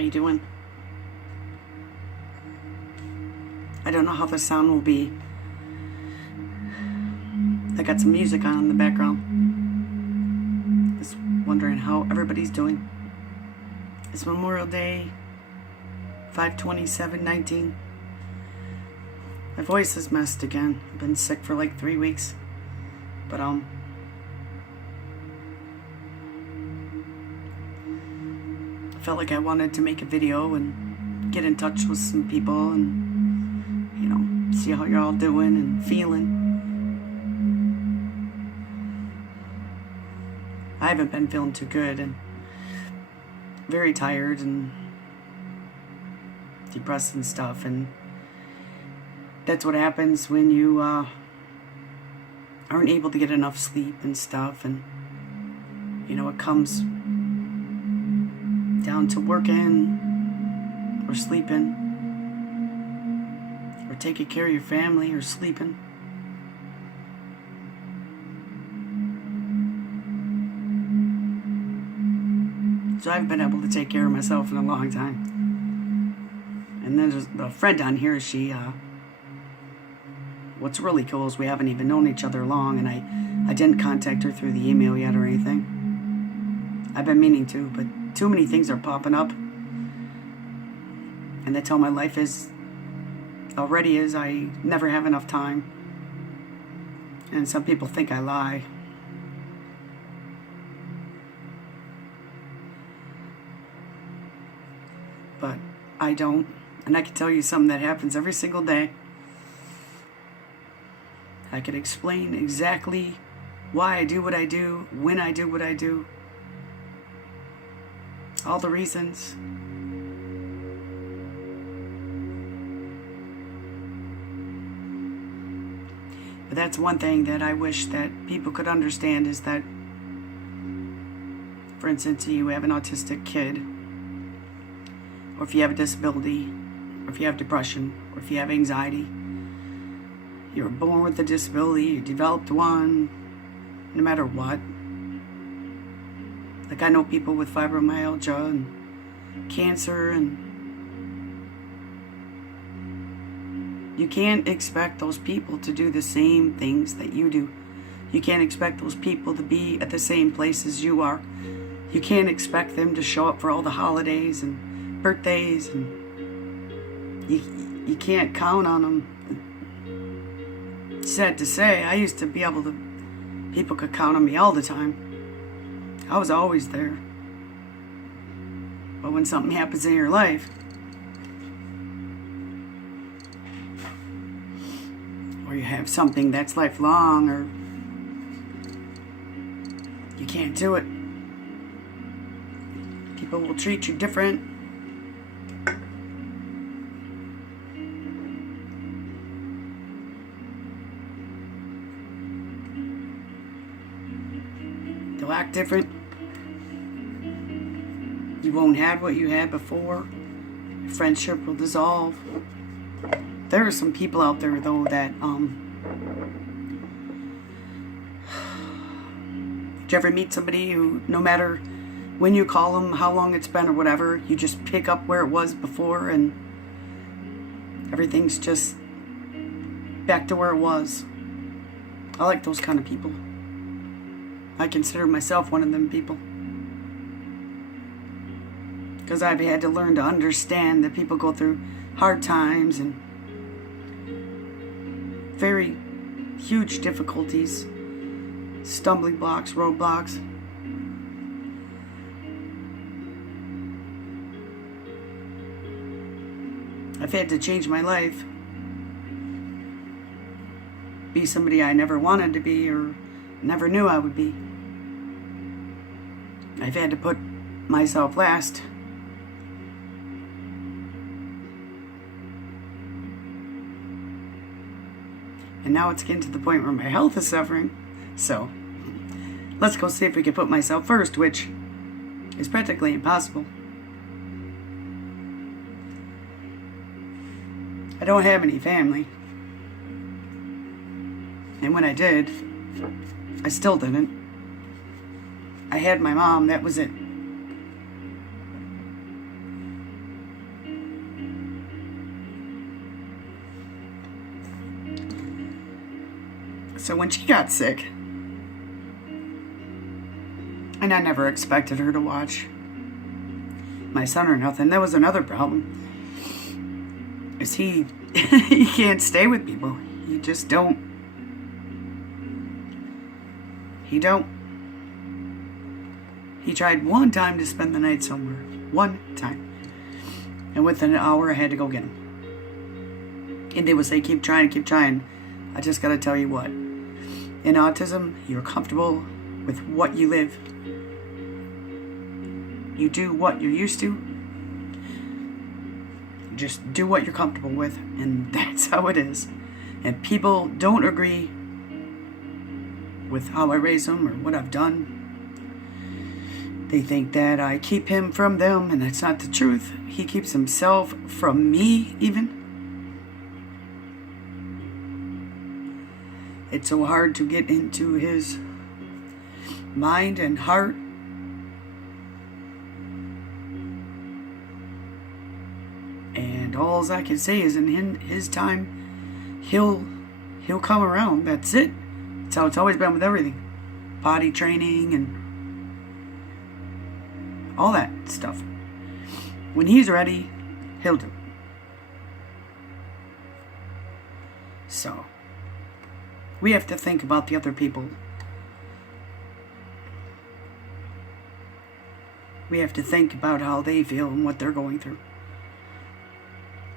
How you doing? I don't know how the sound will be. I got some music on in the background. Just wondering how everybody's doing. It's Memorial Day, 5/27/19. My voice is messed again. I've been sick for like 3 weeks. But I felt like I wanted to make a video and get in touch with some people and, see how you're all doing and feeling. I haven't been feeling too good and very tired and depressed and stuff, and that's what happens when you aren't able to get enough sleep and stuff, and it comes down to working or sleeping or taking care of your family or sleeping. So I've been able to take care of myself in a long time. And then there's the friend on here, what's really cool is we haven't even known each other long, and I didn't contact her through the email yet or anything. I've been meaning to, but too many things are popping up. And that's how my life already is. I never have enough time. And some people think I lie. But I don't. And I can tell you something that happens every single day. I can explain exactly why I do what I do, when I do what I do. All the reasons. But that's one thing that I wish that people could understand, is that, for instance, you have an autistic kid, or if you have a disability, or if you have depression, or if you have anxiety, you were born with a disability, you developed one, no matter what. Like, I know people with fibromyalgia and cancer, and you can't expect those people to do the same things that you do. You can't expect those people to be at the same place as you are. You can't expect them to show up for all the holidays and birthdays, and you can't count on them. Sad to say, I used to be able to, people could count on me all the time. I was always there. But when something happens in your life, or you have something that's lifelong, or you can't do it, people will treat you different. They'll act different. You won't have what you had before. Your friendship will dissolve. There are some people out there, though, that did you ever meet somebody who, no matter when you call them, how long it's been or whatever, you just pick up where it was before and everything's just back to where it was? I like those kind of people. I consider myself one of them people. Because I've had to learn to understand that people go through hard times and very huge difficulties, stumbling blocks, roadblocks. I've had to change my life, be somebody I never wanted to be or never knew I would be. I've had to put myself last. And now it's getting to the point where my health is suffering. So, let's go see if we can put myself first, which is practically impossible. I don't have any family. And when I did, I still didn't. I had my mom, that was it. So when she got sick, and I never expected her to watch my son or nothing. That was another problem. Is he can't stay with people. He just don't. He don't. He tried one time to spend the night somewhere. One time. And within an hour I had to go get him. And they would say, keep trying. I just gotta tell you what. In autism, you're comfortable with what you live. You do what you're used to. You just do what you're comfortable with. And that's how it is. And people don't agree with how I raise them or what I've done. They think that I keep him from them, and that's not the truth. He keeps himself from me, even. It's so hard to get into his mind and heart. And all I can say is in his time, he'll come around. That's it. That's how it's always been with everything. Potty training and all that stuff. When he's ready, he'll do. So, we have to think about the other people. We have to think about how they feel and what they're going through.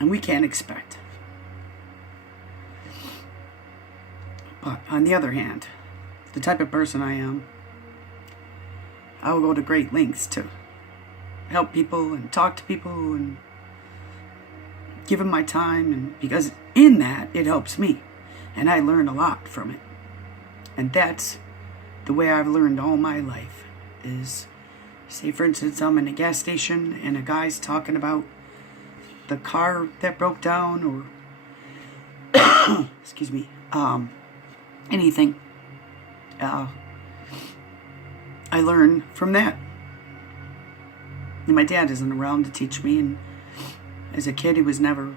And we can't expect. But on the other hand, the type of person I am, I will go to great lengths to help people and talk to people and give them my time, and because in that it helps me and I learn a lot from it. And that's the way I've learned all my life is, say for instance, I'm in a gas station and a guy's talking about the car that broke down or excuse me, anything. I learn from that. And my dad isn't around to teach me, and as a kid he was never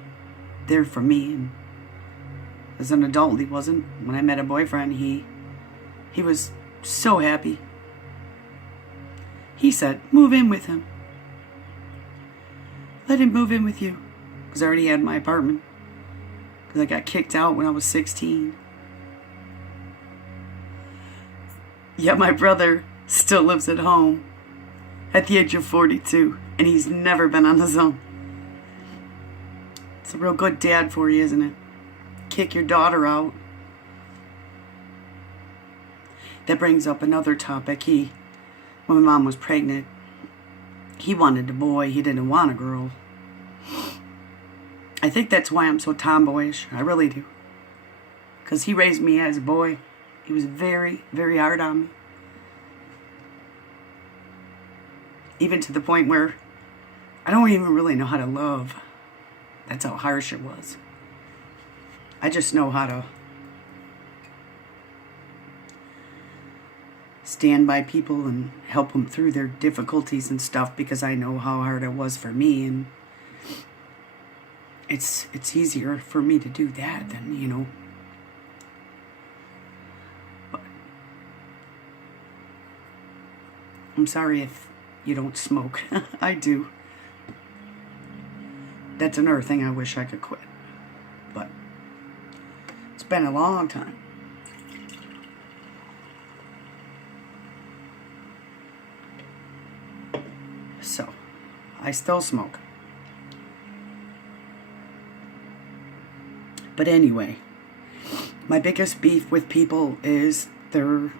there for me, and as an adult he wasn't. When I met a boyfriend, he was so happy. He said, move in with him. Let him move in with you. Because I already had my apartment. Because I got kicked out when I was 16. Yet my brother still lives at home at the age of 42. And he's never been on his own. It's a real good dad for you, isn't it? Kick your daughter out. That brings up another topic. When my mom was pregnant, he wanted a boy. He didn't want a girl. I think that's why I'm so tomboyish. I really do. Because he raised me as a boy. He was very, very hard on me. Even to the point where I don't even really know how to love. That's how harsh it was. I just know how to stand by people and help them through their difficulties and stuff, because I know how hard it was for me, and it's easier for me to do that than, you know. But I'm sorry if you don't smoke. I do. That's another thing I wish I could quit. But it's been a long time. So, I still smoke. But anyway, my biggest beef with people is they're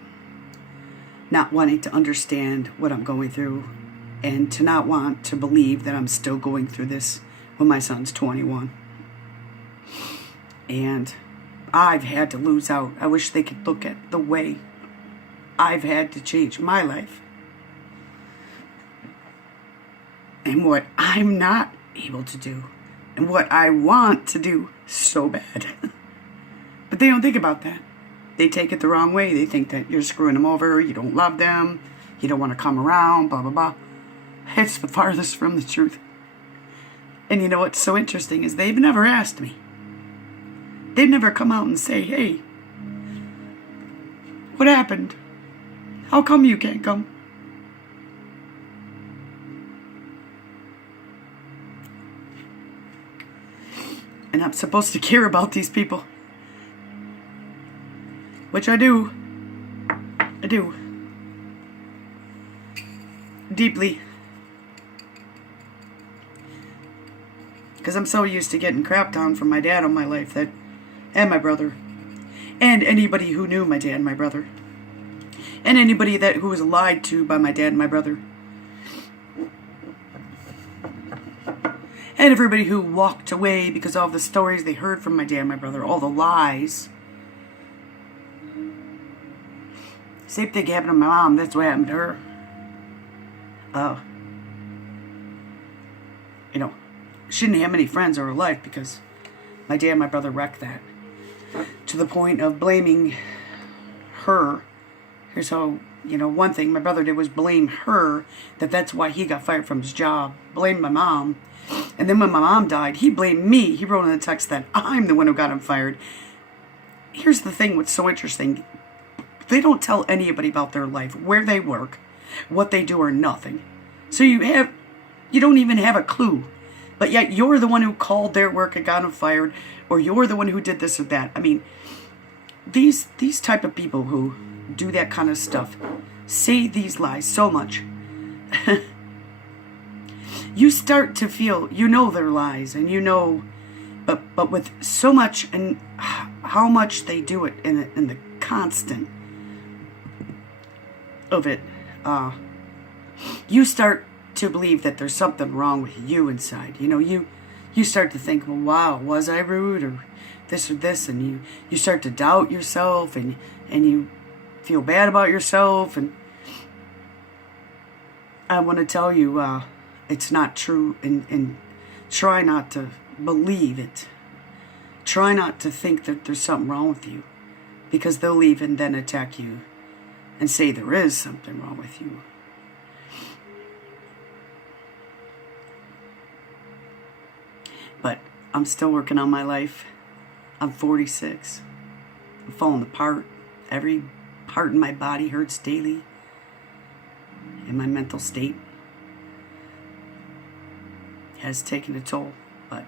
not wanting to understand what I'm going through, and to not want to believe that I'm still going through this when my son's 21. And I've had to lose out. I wish they could look at the way I've had to change my life. And what I'm not able to do. And what I want to do so bad. But they don't think about that. They take it the wrong way. They think that you're screwing them over. You don't love them. You don't want to come around. Blah, blah, blah. It's the farthest from the truth. And you know what's so interesting is they've never asked me. They've never come out and say, hey, What happened? How come you can't come? And I'm supposed to care about these people. Which I do. I do. Deeply. Because I'm so used to getting crapped on from my dad all my life that, and my brother. And anybody who knew my dad and my brother. And anybody who was lied to by my dad and my brother. And everybody who walked away because of all the stories they heard from my dad and my brother. All the lies. Same thing happened to my mom. That's what happened to her. You know, she didn't have many friends in her life because my dad and my brother wrecked that. To the point of blaming her. Here's how, you know, one thing my brother did was blame her. That's why he got fired from his job. Blamed my mom. And then when my mom died, he blamed me. He wrote in the text that I'm the one who got him fired. Here's the thing what's so interesting. They don't tell anybody about their life, where they work, what they do, or nothing. So you don't even have a clue. But yet you're the one who called their work and got them fired, or you're the one who did this or that. I mean, these type of people who do that kind of stuff say these lies so much. You start to feel, you know they're lies, and you know, but with so much, and how much they do it in the constant of it, you start to believe that there's something wrong with you inside. You know, you start to think, well, wow, was I rude or this, and you start to doubt yourself, and you feel bad about yourself, and I want to tell you, it's not true, and try not to believe it. Try not to think that there's something wrong with you, because they'll even then attack you and say there is something wrong with you. But I'm still working on my life. I'm 46. I'm falling apart. Every part in my body hurts daily. And my mental state has taken a toll. But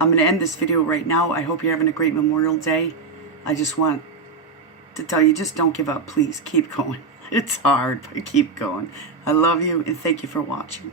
I'm going to end this video right now. I hope you're having a great Memorial Day. I just want to tell you, just don't give up. Please keep going. It's hard, but keep going. I love you, and thank you for watching.